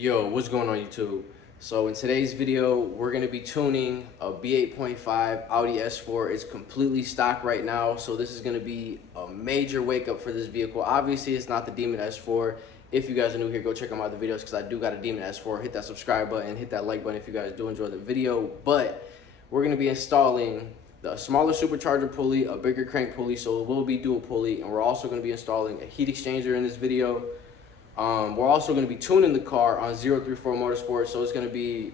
Yo, what's going on YouTube? So in today's video, we're going to be tuning a B8.5 Audi S4. It's completely stock right now, so this is going to be a major wake up for this vehicle. Obviously, it's not the Demon S4. If you guys are new here, go check out my other videos because I do got a Demon S4. Hit that subscribe button, hit that like button if you guys do enjoy the video. But we're going to be installing the smaller supercharger pulley, a bigger crank pulley, so it will be dual pulley, and we're also going to be installing a heat exchanger in this video. We're also going to be tuning the car on 034 Motorsport, so it's going to be,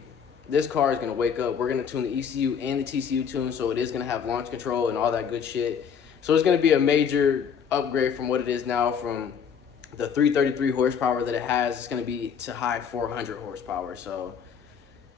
this car is going to wake up. We're going to tune the ECU and the TCU tune, so it is going to have launch control and all that good shit. So it's going to be a major upgrade from what it is now, from the 333 horsepower that it has. It's going to be to high 400 horsepower, so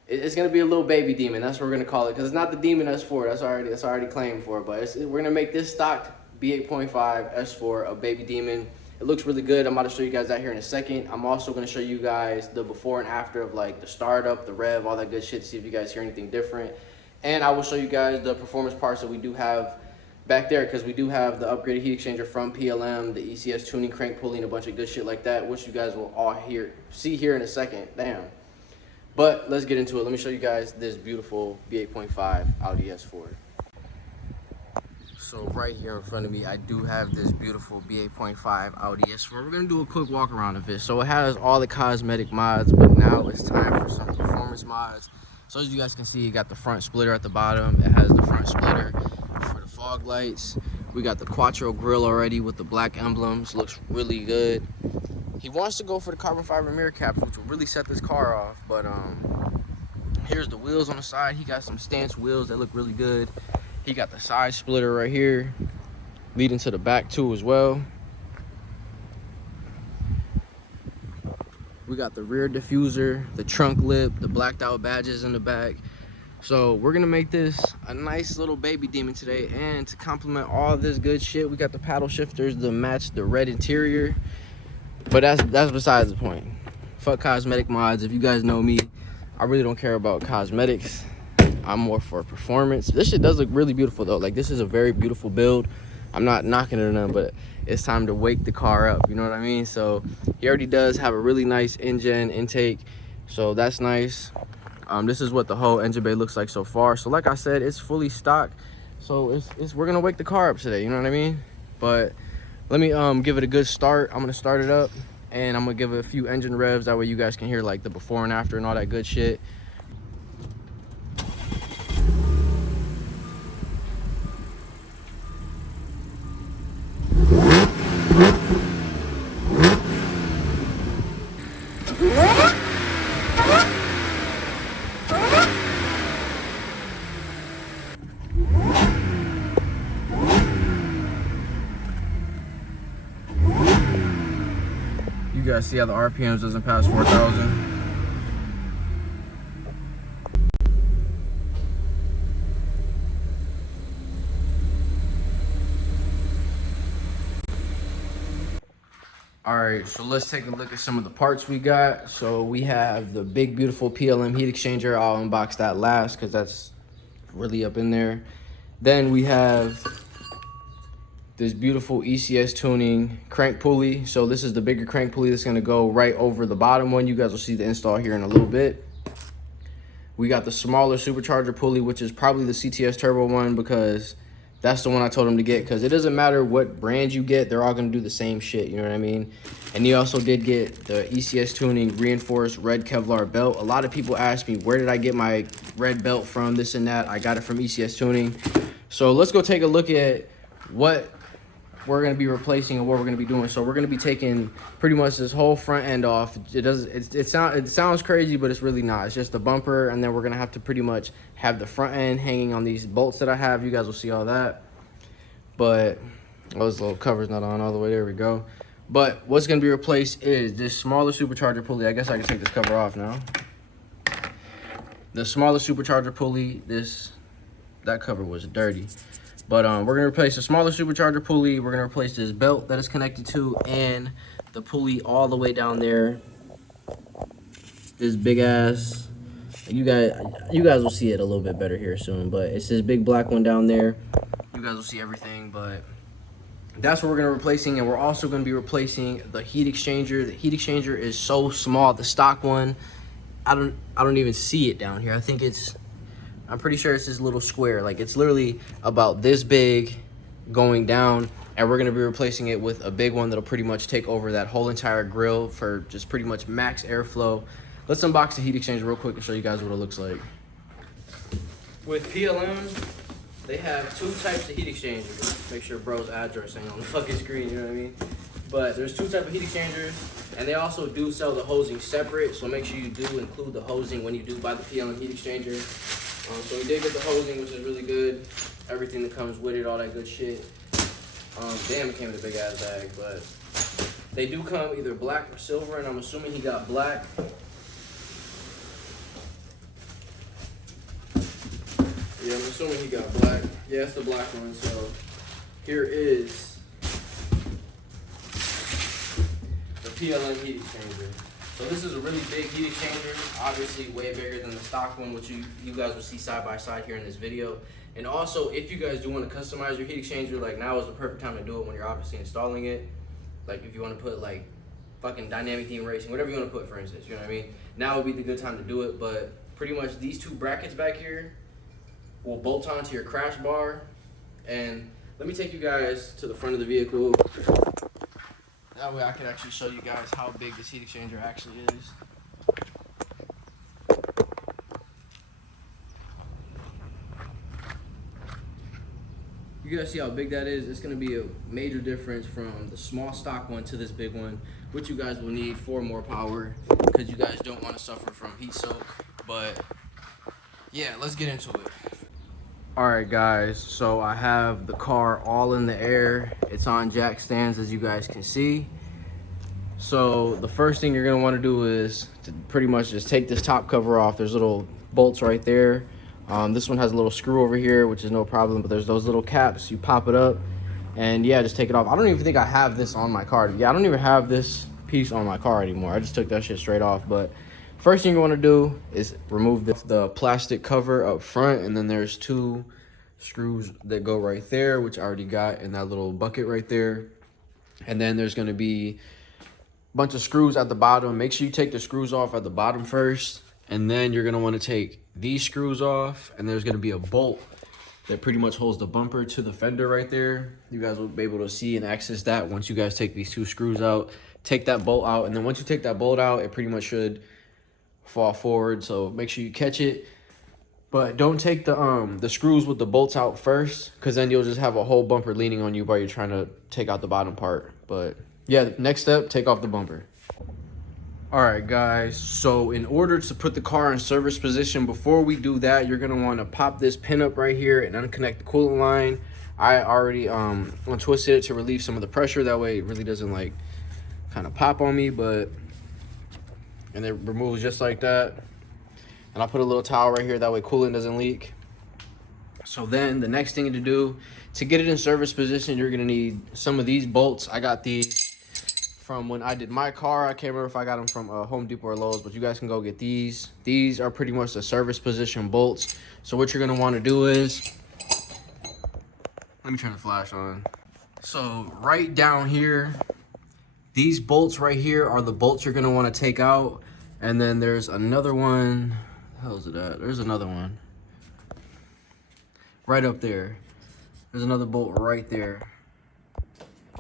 it's going to be a little baby demon. That's what we're going to call it, because it's not the Demon S4. That's already claimed for, but we're going to make this stock B8.5 S4 a baby demon. It looks really good. I'm about to show you guys that here in a second. I'm also going to show you guys the before and after of like the startup, the rev, all that good shit, to see if you guys hear anything different. And I will show you guys the performance parts that we do have back there, because we do have the upgraded heat exchanger from PLM, the ECS tuning crank pulley, and a bunch of good shit like that, which you guys will all see here in a second. Damn. But let's get into it. Let me show you guys this beautiful B8.5 Audi S4. So right here in front of me, I do have this beautiful B8.5 Audi S4. We're going to do a quick walk around of it. So it has all the cosmetic mods, but now it's time for some performance mods. So as you guys can see, you got the front splitter at the bottom. It has the front splitter for the fog lights. We got the Quattro grille already with the black emblems. Looks really good. He wants to go for the carbon fiber mirror caps, which will really set this car off. But here's the wheels on the side. He got some stance wheels that look really good. He got the side splitter right here, leading to the back too as well. We got the rear diffuser, the trunk lip, the blacked out badges in the back. So we're gonna make this a nice little baby demon today. And to complement all this good shit, we got the paddle shifters to match the red interior. But that's besides the point. Fuck cosmetic mods. If you guys know me, I really don't care about cosmetics. I'm more for performance. This shit does look really beautiful though. Like, this is a very beautiful build. I'm not knocking it or nothing, but it's time to wake the car up, you know what I mean? So he already does have a really nice engine intake, so that's nice. This is what the whole engine bay looks like so far. So like I said, it's fully stock, so we're gonna wake the car up today, you know what I mean? But let me give it a good start. I'm gonna start it up, and I'm gonna give it a few engine revs, that way you guys can hear like the before and after and all that good shit. You guys see how the RPMs doesn't pass 4,000. Alright, so let's take a look at some of the parts we got. So we have the big beautiful PLM Heatexchanger. I'll unbox that last because that's really up in there. Then we have this beautiful ECS tuning crank pulley. So this is the bigger crank pulley that's going to go right over the bottom one. You guys will see the install here in a little bit. We got the smaller supercharger pulley, which is probably the CTS turbo one, because that's the one I told him to get, because it doesn't matter what brand you get, they're all going to do the same shit, you know what I mean? And he also did get the ECS tuning reinforced red Kevlar belt. A lot of people ask me, where did I get my red belt from, this and that. I got it from ECS tuning. So let's go take a look at what we're going to be replacing and what we're going to be doing. So we're going to be taking pretty much this whole front end off. It sounds crazy, but it's really not. It's just the bumper, and then we're going to have to pretty much have the front end hanging on these bolts that I have. You guys will see all that. But this little cover's not on all the way. There we go. But what's going to be replaced is this smaller supercharger pulley. I guess I can take this cover off now. The smaller supercharger pulley, that cover was dirty. But we're going to replace the smaller supercharger pulley. We're going to replace this belt that it's connected to, and the pulley all the way down there. This big ass, you guys will see it a little bit better here soon, but it's this big black one down there. You guys will see everything, but That's what we're gonna be replacing, and we're also gonna be replacing the heat exchanger. The heat exchanger is so small, the stock one, I don't even see it down here. I'm pretty sure it's this little square. Like, it's literally about this big going down, and we're gonna be replacing it with a big one that'll pretty much take over that whole entire grill for just pretty much max airflow. Let's unbox the heat exchanger real quick and show you guys what it looks like. With PLM, they have two types of heat exchangers. Make sure bro's address ain't on the fucking screen, you know what I mean? But there's two types of heat exchangers, and they also do sell the hosing separate, so make sure you do include the hosing when you do buy the PLM heat exchanger. So we did get the hosing, which is really good. Everything that comes with it, all that good shit. Damn, it came in a big ass bag, but they do come either black or silver, and I'm assuming he got black. Yeah, I'm assuming he got black. Yeah, it's the black one. So here is the PLM heat exchanger. So this is a really big heat exchanger, obviously way bigger than the stock one, which you guys will see side by side here in this video. And also, if you guys do want to customize your heat exchanger, like, now is the perfect time to do it when you're obviously installing it. Like, if you want to put like fucking dynamic theme racing, whatever you want to put, for instance, you know what I mean? Now would be the good time to do it. But pretty much these two brackets back here will bolt onto your crash bar. And let me take you guys to the front of the vehicle. That way I can actually show you guys how big this heat exchanger actually is. You guys see how big that is? It's gonna be a major difference from the small stock one to this big one, which you guys will need for more power, because you guys don't want to suffer from heat soak. But yeah, let's get into it. All right, guys, so I have the car all in the air. It's on jack stands, as you guys can see. So the first thing you're gonna want to do is to pretty much just take this top cover off. There's little bolts right there. This one has a little screw over here, which is no problem, but there's those little caps. You pop it up, and yeah, just take it off. I don't even think I have this on my car. Yeah, I don't even have this piece on my car anymore. I just took that shit straight off. But first thing you want to do is remove the plastic cover up front, and then there's two screws that go right there, which I already got in that little bucket right there. And then there's going to be a bunch of screws at the bottom. Make sure you take the screws off at the bottom first, and then you're going to want to take these screws off, and there's going to be a bolt that pretty much holds the bumper to the fender right there. You guys will be able to see and access that once you guys take these two screws out. Take that bolt out, and then once you take that bolt out, it pretty much should fall forward, so make sure you catch it. But don't take the screws with the bolts out first, because then you'll just have a whole bumper leaning on you while you're trying to take out the bottom part. But yeah, next step, take off the bumper. All right, guys, so in order to put the car in service position, before we do that, you're gonna want to pop this pin up right here and unconnect the coolant line. I already untwisted it to relieve some of the pressure. That way it really doesn't like kind of pop on me, and it removes just like that. And I'll put a little towel right here, that way coolant doesn't leak. So then the next thing to do, to get it in service position, you're gonna need some of these bolts. I got these from when I did my car. I can't remember if I got them from Home Depot or Lowe's, but you guys can go get these. These are pretty much the service position bolts. So what you're gonna wanna do is, let me turn the flash on. So right down here, these bolts right here are the bolts you're gonna wanna take out. And then there's another one. The hell is it at? There's another one right up there. There's another bolt right there.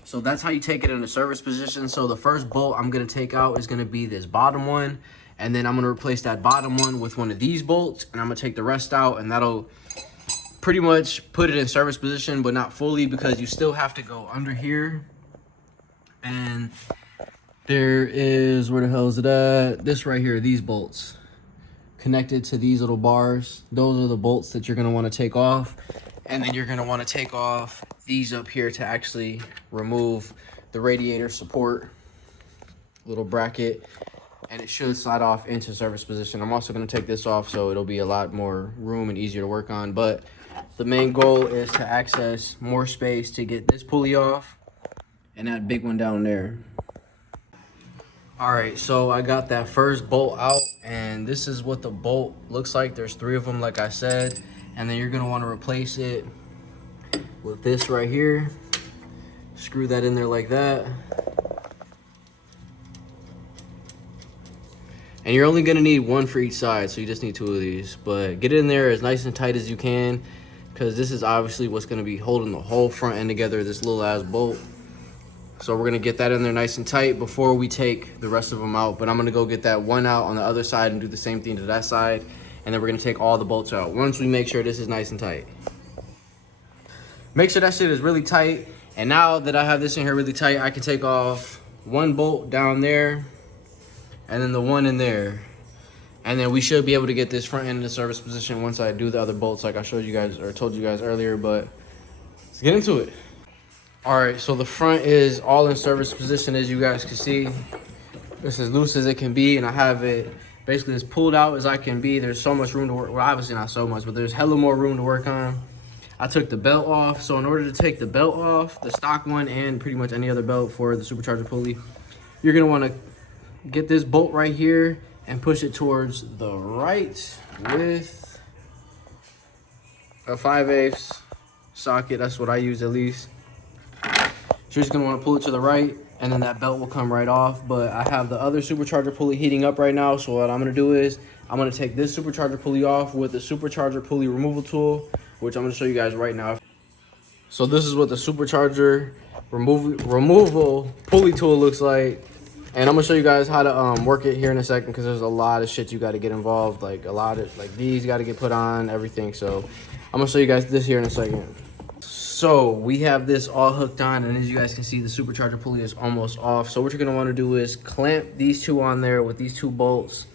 So that's how you take it into service position. So the first bolt I'm gonna take out is gonna be this bottom one, and then I'm gonna replace that bottom one with one of these bolts, and I'm gonna take the rest out, and that'll pretty much put it in service position, but not fully, because you still have to go under here. And there is, where the hell is it at? This right here, these bolts connected to these little bars. Those are the bolts that you're gonna wanna take off. And then you're gonna wanna take off these up here to actually remove the radiator support little bracket, and it should slide off into service position. I'm also gonna take this off, so it'll be a lot more room and easier to work on. But the main goal is to access more space to get this pulley off and that big one down there. All right, so I got that first bolt out, and this is what the bolt looks like. There's 3 of them, like I said. And then you're gonna wanna replace it with this right here. Screw that in there like that. And you're only gonna need one for each side, so you just need 2 of these. But get it in there as nice and tight as you can, because this is obviously what's gonna be holding the whole front end together, this little ass bolt. So we're gonna get that in there nice and tight before we take the rest of them out. But I'm gonna go get that one out on the other side and do the same thing to that side. And then we're gonna take all the bolts out once we make sure this is nice and tight. Make sure that shit is really tight. And now that I have this in here really tight, I can take off one bolt down there and then the one in there. And then we should be able to get this front end in the service position once I do the other bolts like I showed you guys or told you guys earlier, but let's get into it. All right, so the front is all in service position as you guys can see. It's as loose as it can be, and I have it basically as pulled out as I can be. There's so much room to work, well obviously not so much, but there's hella more room to work on. I took the belt off, so in order to take the belt off, the stock one and pretty much any other belt for the Supercharger pulley, you're gonna wanna get this bolt right here and push it towards the right with a 5/8 socket. That's what I use at least. So you're just gonna wanna pull it to the right and then that belt will come right off. But I have the other Supercharger pulley heating up right now. So what I'm gonna do is I'm gonna take this Supercharger pulley off with the Supercharger pulley removal tool, which I'm gonna show you guys right now. So this is what the Supercharger removal pulley tool looks like. And I'm gonna show you guys how to work it here in a second, because there's a lot of shit you got to get involved, like a lot of like these got to get put on, everything. So I'm gonna show you guys this here in a second. So we have this all hooked on, and as you guys can see, the Supercharger pulley is almost off. So what you're gonna want to do is clamp these 2 on there with these 2 bolts.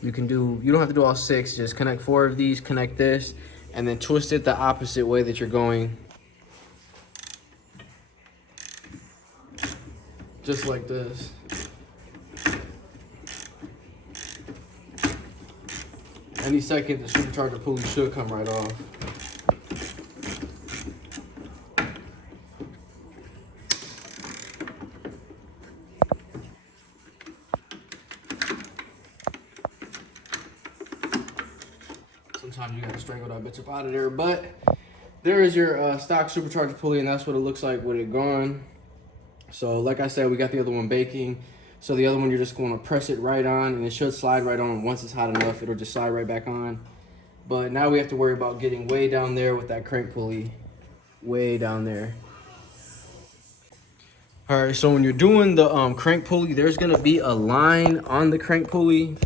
You don't have to do all 6, just connect 4 of these, connect this, and then twist it the opposite way that you're going. Just like this. Any second, the Supercharger pulley should come right off. Sometimes you gotta strangle that bitch up out of there, but there is your stock Supercharger pulley, and that's what it looks like with it gone. So like I said, we got the other one baking. So the other one, you're just going to press it right on, and it should slide right on. Once it's hot enough, it'll just slide right back on. But now we have to worry about getting way down there with that crank pulley, way down there. All right, so when you're doing the crank pulley, there's gonna be a line on the crank pulley,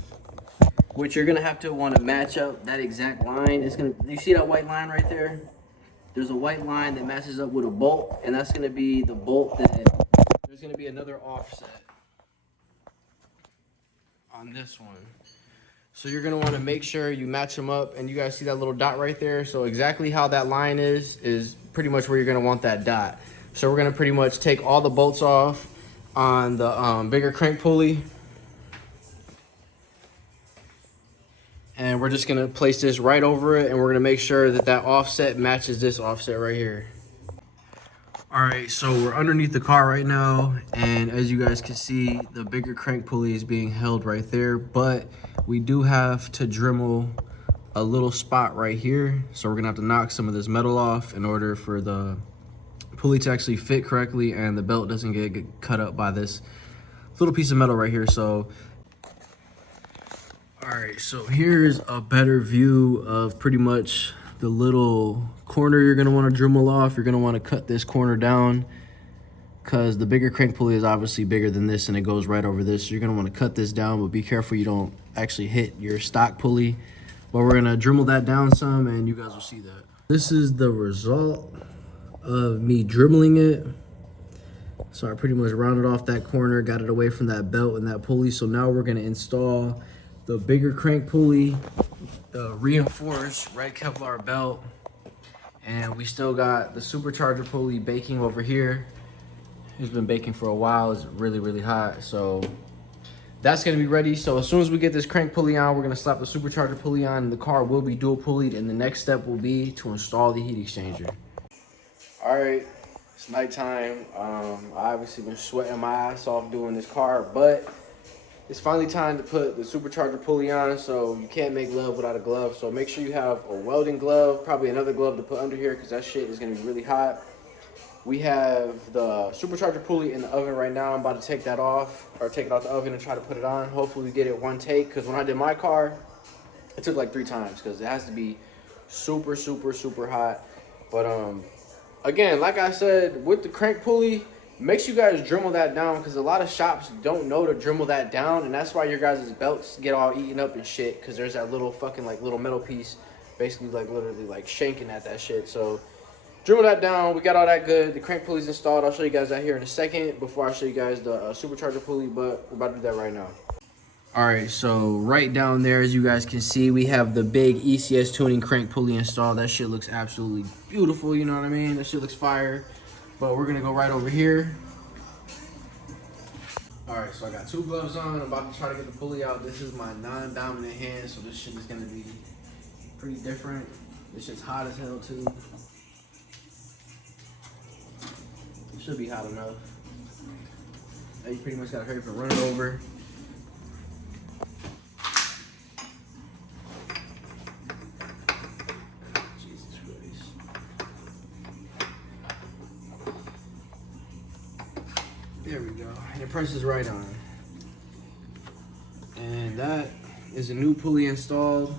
which you're gonna have to want to match up that exact line. You see that white line right there? There's a white line that matches up with a bolt, and that's gonna be the bolt that, there's gonna be another offset on this one. So you're gonna wanna make sure you match them up, and you guys see that little dot right there? So exactly how that line is pretty much where you're gonna want that dot. So we're gonna pretty much take all the bolts off on the bigger crank pulley. And we're just gonna place this right over it, and we're gonna make sure that that offset matches this offset right here. All right, so we're underneath the car right now, and as you guys can see, the bigger crank pulley is being held right there, but we do have to Dremel a little spot right here. So we're gonna have to knock some of this metal off in order for the pulley to actually fit correctly and the belt doesn't get cut up by this little piece of metal right here. So all right, so here's a better view of pretty much the little corner you're gonna wanna Dremel off. You're gonna wanna cut this corner down because the bigger crank pulley is obviously bigger than this and it goes right over this. So you're gonna wanna cut this down, but be careful you don't actually hit your stock pulley. But we're gonna Dremel that down some and you guys will see that. This is the result of me Dremeling it. So I pretty much rounded off that corner, got it away from that belt and that pulley. So now we're gonna install the bigger crank pulley, the reinforced red Kevlar belt, and we still got the Supercharger pulley baking over here. It's been baking for a while. It's really, really hot. So that's gonna be ready. So as soon as we get this crank pulley on, we're gonna slap the Supercharger pulley on, and the car will be dual pulleyed, and the next step will be to install the heat exchanger. All right, it's nighttime. I obviously been sweating my ass off doing this car, but it's finally time to put the Supercharger pulley on, so you can't make love without a glove. So make sure you have a welding glove, probably another glove to put under here because that shit is gonna be really hot. We have the supercharger pulley in the oven right now. I'm about to take that off, or take it out the oven and try to put it on. Hopefully we get it one take, because when I did my car, it took like 3 times, because it has to be super, super, super hot. But again, like I said, with the crank pulley, make sure you guys Dremel that down, because a lot of shops don't know to Dremel that down, and that's why your guys' belts get all eaten up and shit, because there's that little fucking like little metal piece basically like literally like shanking at that shit. So Dremel that down. We got all that good. The crank pulley's installed. I'll show you guys that here in a second before I show you guys the supercharger pulley, but we're about to do that right now. All right, so right down there, as you guys can see, we have the big ECS tuning crank pulley installed. That shit looks absolutely beautiful, you know what I mean? That shit looks fire. But we're gonna go right over here. All right, so I got 2 gloves on. I'm about to try to get the pulley out. This is my non-dominant hand, so this shit is gonna be pretty different. This shit's hot as hell too. It should be hot enough. Now you pretty much gotta hurry up and run it over. There we go, and it presses right on. And that is a new pulley installed.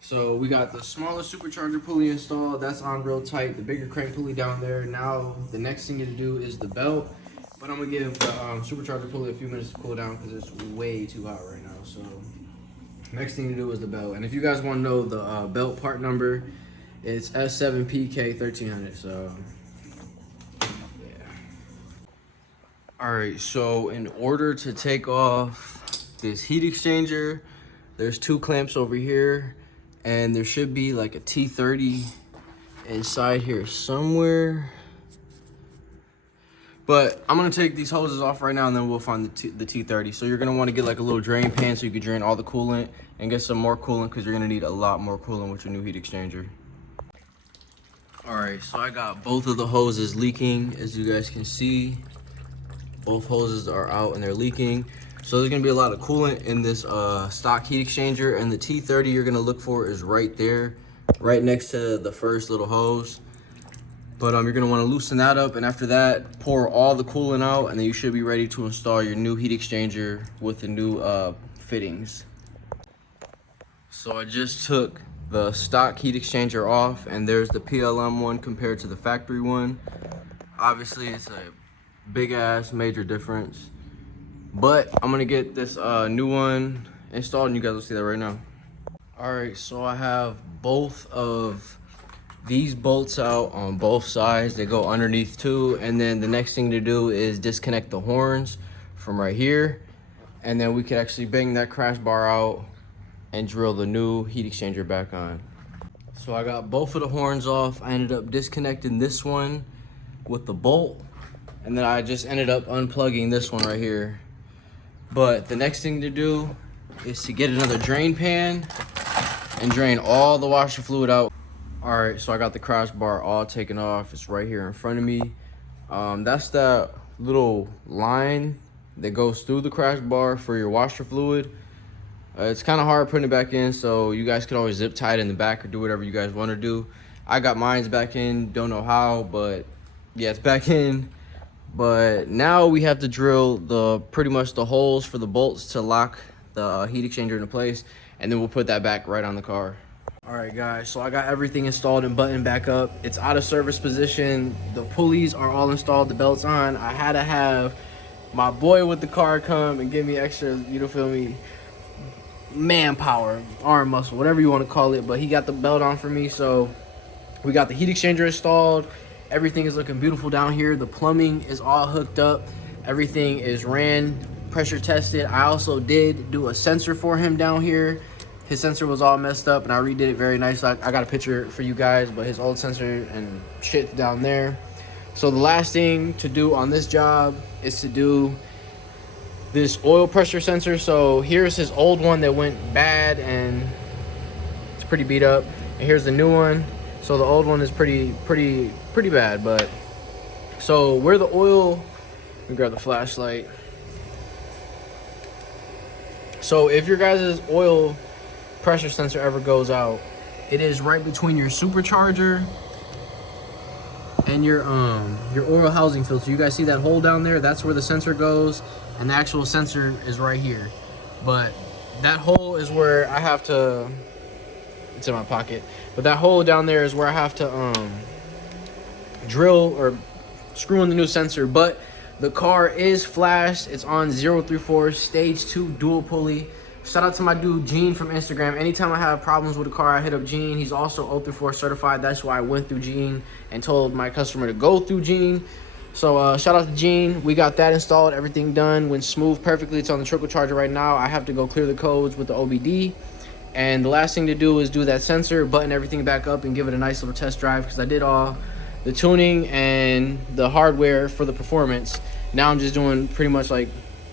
So we got the smaller supercharger pulley installed. That's on real tight. The bigger crank pulley down there. Now the next thing to do is the belt. But I'm gonna give the supercharger pulley a few minutes to cool down because it's way too hot right now. So next thing to do is the belt. And if you guys want to know the belt part number, it's S7PK1300. So yeah. All right. So in order to take off this heat exchanger, there's 2 clamps over here. And there should be like a T30 inside here somewhere. But I'm gonna take these hoses off right now and then we'll find the T30. So you're gonna wanna get like a little drain pan so you can drain all the coolant and get some more coolant, because you're gonna need a lot more coolant with your new heat exchanger. All right, so I got both of the hoses leaking. As you guys can see, both hoses are out and they're leaking. So there's gonna be a lot of coolant in this stock heat exchanger, and the T30 you're gonna look for is right there, right next to the first little hose. But you're gonna wanna loosen that up, and after that, pour all the coolant out, and then you should be ready to install your new heat exchanger with the new fittings. So I just took the stock heat exchanger off, and there's the PLM one compared to the factory one. Obviously, it's a big ass major difference. But I'm gonna get this new one installed and you guys will see that right now. All right, so I have both of these bolts out on both sides. They go underneath too. And then the next thing to do is disconnect the horns from right here. And then we could actually bang that crash bar out and drill the new heat exchanger back on. So I got both of the horns off. I ended up disconnecting this one with the bolt. And then I just ended up unplugging this one right here. But the next thing to do is to get another drain pan and drain all the washer fluid out. All right, so I got the crash bar all taken off. It's right here in front of me. That's that little line that goes through the crash bar for your washer fluid. It's kind of hard putting it back in, so you guys could always zip tie it in the back or do whatever you guys want to do. I got mine's back in, don't know how, but yeah, it's back in. But now we have to drill pretty much the holes for the bolts to lock the heat exchanger into place, and then we'll put that back right on the car. All right, guys, so I got everything installed and buttoned back up. It's out of service position. The pulleys are all installed, the belt's on. I had to have my boy with the car come and give me extra, you know, feel me, manpower, arm muscle, whatever you want to call it, but he got the belt on for me. So we got the heat exchanger installed. Everything is looking beautiful down here. The plumbing is all hooked up. Everything is ran, pressure tested. I also did do a sensor for him down here. His sensor was all messed up and I redid it very nice. I got a picture for you guys, but his old sensor and shit down there. So the last thing to do on this job is to do this oil pressure sensor. So here's his old one that went bad and it's pretty beat up. And here's the new one. So the old one is pretty bad, but so where the oil, let me grab the flashlight. So if your guys' oil pressure sensor ever goes out, It is right between your supercharger and your oil housing filter. You guys see that hole down there? That's where the sensor goes, and the actual sensor is right here. But that hole is where I have to, it's in my pocket, but that hole down there is where I have to drill or screw in the new sensor. But the car is flashed. It's on 034 stage 2 dual pulley. Shout out to my dude Gene from Instagram. Anytime I have problems with a car, I hit up Gene. He's also 034 certified. That's why I went through Gene and told my customer to go through Gene. So shout out to Gene. We got that installed, everything done, went smooth perfectly. It's on the Ultracharger right now. I have to go clear the codes with the OBD. And the last thing to do is do that sensor, button everything back up, and give it a nice little test drive, because I did all the tuning and the hardware for the performance. Now I'm just doing pretty much like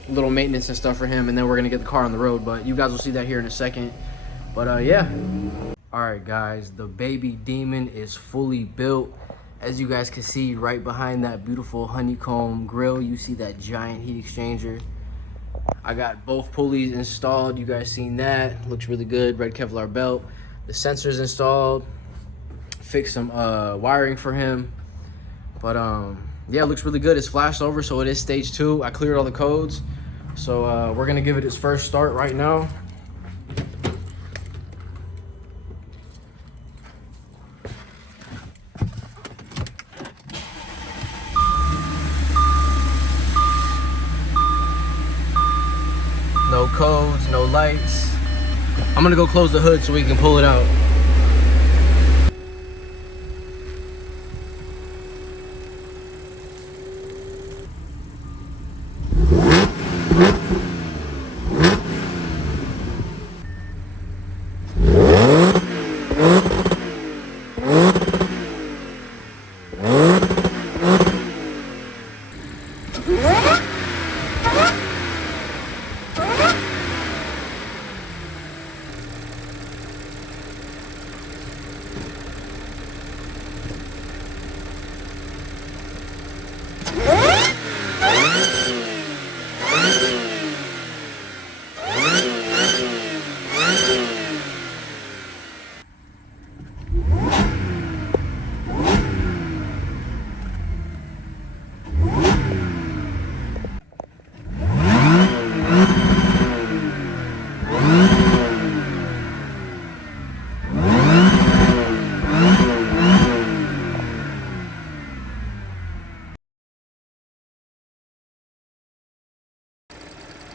little maintenance and stuff for him, and then we're gonna get the car on the road. But you guys will see that here in a second. But yeah. All right, guys, the baby demon is fully built. As you guys can see, right behind that beautiful honeycomb grill, you see that giant heat exchanger. I got both pulleys installed. You guys seen that? Looks really good. Red Kevlar belt. The sensors installed. Fixed some wiring for him. But yeah, it looks really good. It's flashed over, so it is stage 2. I cleared all the codes. So we're gonna give it its first start right now. No codes, no lights. I'm gonna go close the hood so we can pull it out.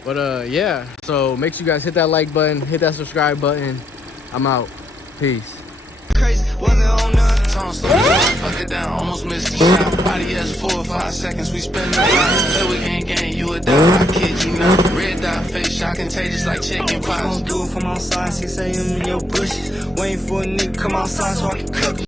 But yeah, so make sure you guys hit that like button, hit that subscribe button. I'm out. Peace. Crazy, wasn't on none. Tone slow, fuck it down, almost missed the shot. Audi S 4 or 5 seconds, we spend the line. Play with gang, you a dog, I kid you not. Red dot, face shot, contagious like chicken pox. Don't do it from outside, 6 a.m. in your bushes. Waiting for a nigga come outside so I can cook.